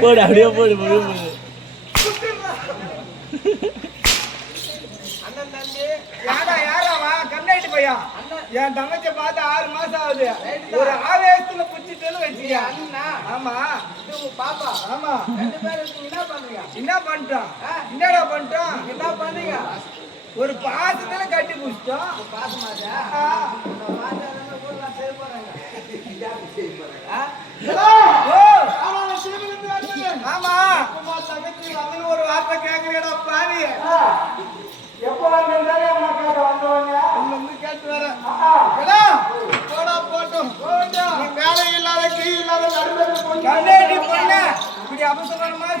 போடு அப்படியே போடு போடு யாரா யாராவா கண்ணாடி பையா என் தங்கச்சி பார்த்து ஆறு மாசம் ஆகுது. ஒரு ஆவேசத்துல புடிச்சிட்டு வச்சுக்க. ஆமா. பாப்பா. ஆமா. ரெண்டு பேரும் என்ன பண்றீங்க? என்ன பண்ணிட்டோம் என்னடா பண்ணிட்டோம் என்ன பண்ணீங்க ஒரு பாசத்துல கட்டி புடிச்சிட்டோம். பாசமாச்சா ஆமா. தங்கச்சி வந்து ஒரு வார்த்தை கேட்கறீடா பாவி. வந்து கேட்டு வேலை இல்லாத இல்லாத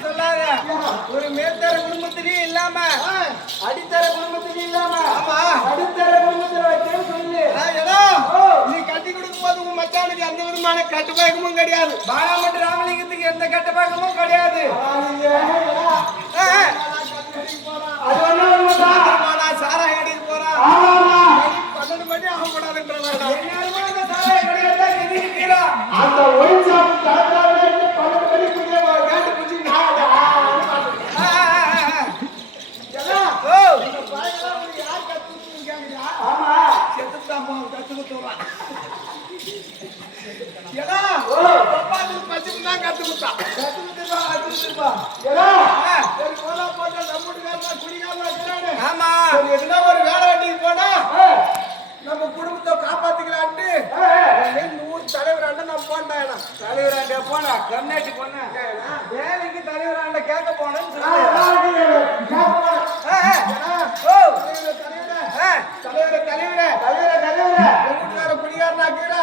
சொல்லாத ஒரு மேத்தர குடும்பத்திலயும் இல்லாம அடித்தர குடும்பத்திலயும் இல்லாம ஆமா அடித்தர குடும்பத்துல வச்சே சொல்லு நீ கட்டி கொடுக்கும் போது உன் மச்சானுக்கு எந்த விதமான கட்டுப்பாயக்கமும் கிடையாது பாலாமட்டு ராமலிங்கத்துக்கு எந்த கட்டுப்பாயக்கமும் கிடையாது அது உண்மைதான். போனா சாராயம் அடிக்க போறான். பன்னெண்டு மணி ஆகக்கூடாதுன்றவன்டா. எந்நேரமும் அந்த ஒயின் ஷாப் இருந்து பன்னெண்டு மணிக்குள்ளே ஒரு கேட்டு பிடிச்சி நான் அதை ஆ, ஆன்னு பார்த்துட்டு. ஆ, ஆ, ஆ, ஆ. எல்லாம், ஓ, இந்த பையன்லாம் உனக்கு யார் கத்து கொடுத்ததுன்னு கேக்குறியா? செத்துட்டான் போ, கத்து கொடுத்துடுறான். ஏடா, பப்பாத்துக்கு பச்சைக்கு தான் கத்து கொடுத்தான். கத்து கொடுத்துருப்பா, கத்து கொடுத்துருப்பா. ஏடா, சரி, போடா, போடா, நம்ம வீட்டுக்காரன் குடிக்காம இருக்கிறானே. சரி, எதுனா ஒரு வேலை வெட்டிக்கு போனா, நம்ம குடும்பத்தை காப்பாத்திக்கலான்ட்டு ஊர் தலைவராண்ட நான் போனேன் தலைவராண்ட போனா கர்நாட்டி போனேன் வேலைக்கு தலைவராண்ட கேட்க போனேன்னு தலைவர தலைவர தலைவர தலைவர குடிகாரனாக்கிறா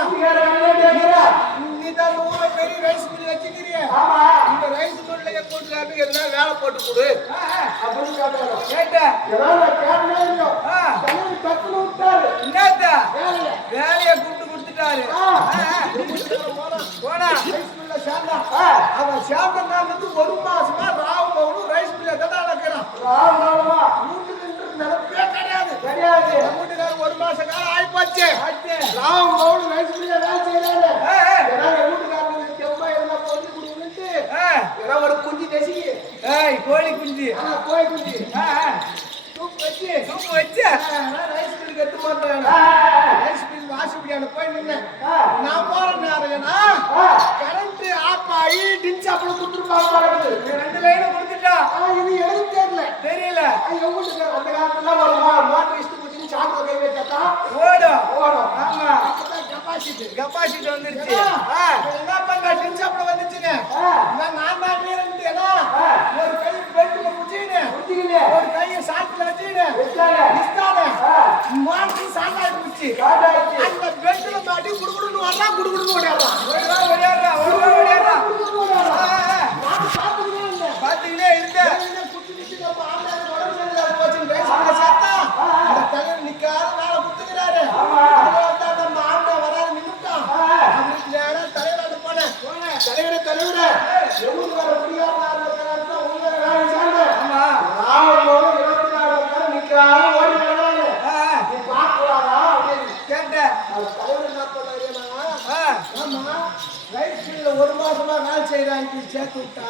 நீ தான் ஊர்ல பெரிய மில் வச்சுக்கிறிய இந்த ரைஸ் மில்ல என் கூட்டுக்காரனுக்கு எதுனா வேலை போட்டு கொடு. அப்படின்னு கேட்டாரு கேட்டேன். வேலையை கூப்பிட்டு கொடுத்துட்டாரு. போனா ரைஸ் மில்ல சேர்ந்தா. அவன் சேர்ந்த நாள்ல ஒரு மாசமா ராவு பவுனும் ரைஸ் மில்ல தான் நடக்கிறான். வீட்டுக்கு நினைப்பே கிடையாது. கிடையாது வீட்டுக்காரர் ஒரு மாச காலம் ஆயிப்போச்சு. ராவு பவுனும் ரைஸ் வாசிப்படியான போய் நின்னேன். நான் போற நேரம்னா கரண்ட் ஆஃப் ஆகி டின்ஸ் அப்படி கொடுத்துருப்பாங்க ரெண்டு லைனை கொடுத்துட்டா. இது எனக்கு தெரியல. தெரியல. எவ்வளவு அந்த காலத்துல மோட்டர் சாப்பிட கை வச்சா ஓடும். ஓடும். ஆமா. கெப்பாசிட்டி கெப்பாசிட்டி வந்துருச்சு. என்ன பண்ண? டின்ஸ் அப்படி வந்துச்சுன்னு. நான் தான் என்ன ஒரு கை பெல்ட்ல குச்சின்னு ஒரு கையை சாக்குல வச்சுன்னு மாட்டி சாக்காய் குச்சி அந்த பெல்ட்ல மாட்டி குடுகுடுன்னு வரா குடுகுடுன்னு ஓடியாரா ஓடியாரா ஓடியாரா ஓடியாரா பாத்தீங்களே இருந்தேன் குச்சி குச்சி நம்ம ஆண்டாரு உடம்பு சரியில்லாம போச்சுன்னு பேசிட்டு சத்தா அந்த தலைவர் நிக்காத வேலை குத்துக்கிறாரு. அதனால தான் நம்ம ஆண்டா வராது நின்னுட்டான். அப்படி நேரா தலைவராட்டு போனேன். தலைவரே தலைவரே எவ்வளவு வர முடியாம இருக்கிறாருன்னா உங்க வேலை சேர்ந்து ஆமா ராமனோட இருபத்தி நாலு பேர் நிக்காத ஓடி வராங்க நீ பாக்கலாமா அப்படின்னு கேட்டேன் தலைவர் என்ன பண்ணாருன்னா ஆமா மில்ல ஒரு மாசமா வேலை செய்யறாங்க சேர்த்து விட்டா.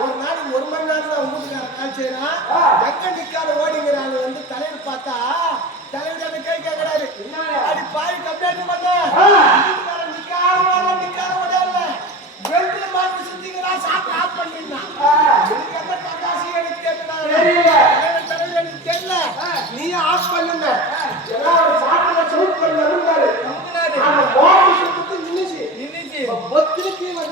ஒரு நாளைக்கு ஒரு மணி நேரம் தான் வீட்டுக்கார வேலை செய்யறான் எங்க நிக்காத ஓடிங்கிறாங்க வந்து தலைவர் பார்த்தா தலைவர் கை கேட்கிறாரு அடி பாய் கம்ப்ளைண்ட் பண்ண வீட்டுக்காரன் நிக்காத ஓட நிக்காத ஓடல பெல்ட்ல மாட்டி சுத்திக்கிறான் சாப்பிட்டு ஆஃப் பண்ணிருந்தான் எனக்கு என்ன தக்காசி எனக்கு தெரியல தலைவர் எனக்கு தெரியல நீ ஆஃப் பண்ணுங்க எல்லாம் ஒரு சாப்பிட சூட் பண்ணி இருந்தாரு அந்த மோடி சுத்தி நின்னுச்சு நின்னுச்சு பொத்துக்கு வந்து நீண்டா நீண்டா நீண்டாங்க நீண்டாங்க ஏந்திருப்பான் ஏந்திருப்பான்னு பார்த்தா அப்படியே பூட்டுக்கிறான் நான் அப்படியே பூட்டா பூட்டா பக்காக்கு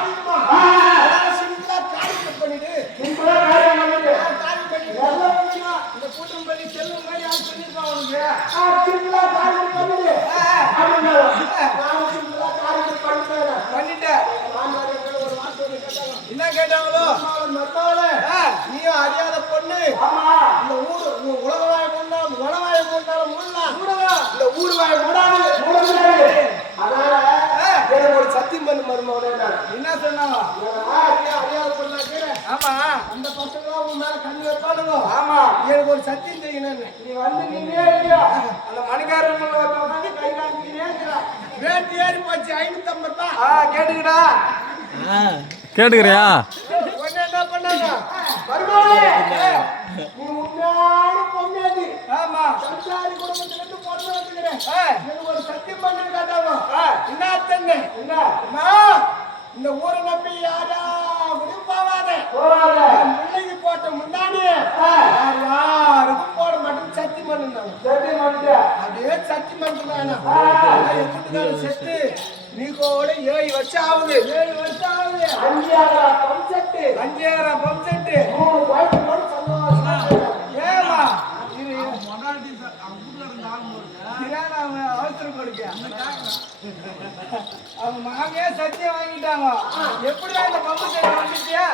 என்ன கேட்டாங்களோ? மத்தாவளே நீயும் அறியாத பொண்ணு. இந்த ஊரு உ- உலகவாய கொண்டாலும் உலகவாய கொண்டாலும் மூடலாம். இந்த ஊர் வாய மூடாது மூட முடியாது அதனால எனக்கு ஒரு சத்தியம் பண்ணு மருமகனே என்ன சொன்னாங்க அறியாத பொண்ணாக்கு ஆமா. அந்த பசங்க உன் மேல கண்ணு வைப்பானுங்க? ஆமா. எனக்கு ஒரு சத்தியம் செய்யணும் நீ வந்து நின்னே இல்லையா? அந்த மணிக்காரன் உட்காந்து கை காமிக்கிறே வேட்டி ஏறி போச்சு ஐநூத்தி ஐம்பது ரூபாய் கேட்டுக்கிடா. ஆ. கேட்டுக்கிறியா என்ன ஒரு என்ன என்ன இந்த ஊரை நம்பி யாரா முடிவு போவாத போட்ட முன்னாடி யாருக்கும் போட மாட்டேன்னு சத்தி பண்ணுனாங்க அதே சத்தியம் செத்து நீ கூட ஏழு வருஷம் ஆகுது ஏழு வருஷம் ஆகுது பம்ப் செட்டு அஞ்சாயிரம் பம்ப் செட்டு மூணு பாய்க்கு போட்டு சந்தோஷமா. ஏமா இரு இரான அவன் அவசரம் கொடுக்க அவங்க மாமியா சத்தியம் வாங்கிட்டாங்க. எப்படி அந்த பம்பு செட்டு வந்துட்டியா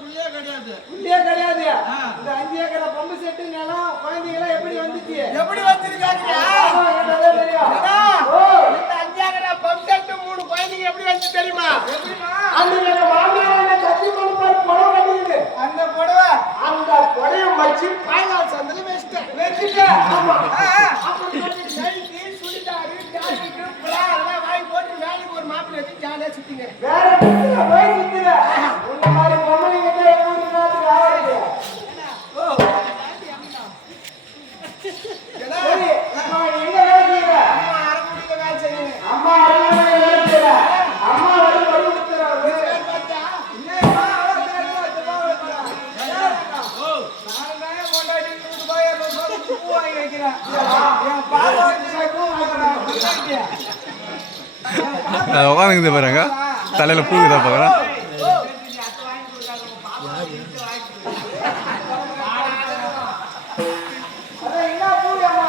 புள்ளியே கிடையாது. இந்த அஞ்சு ஏக்கர் பம்பு செட்டு நிலம் குழந்தைங்க எப்படி வந்துச்சு? எப்படி வச்சிருக்காங்க இந்த அஞ்சு ஏக்கர் பம்பு செட்டு மூணு குழந்தைங்க எப்படி வந்து உட்காந்துக்குது பாருங்க. தலையில பூக்குதா பாக்குறேன் அதான் என்ன பூவியாம்மா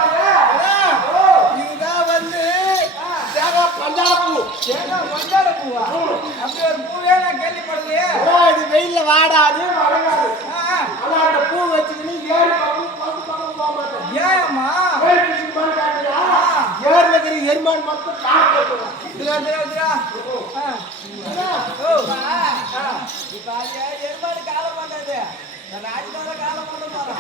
ಚೇರ್ಮನ್ ಮತ್ತು ಕಾರ್ காலம் பண்ணது. ராஜ்நாத காலம் பண்ண போறேன்.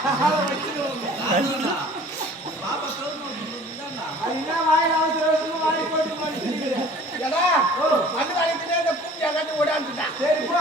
சரி கூட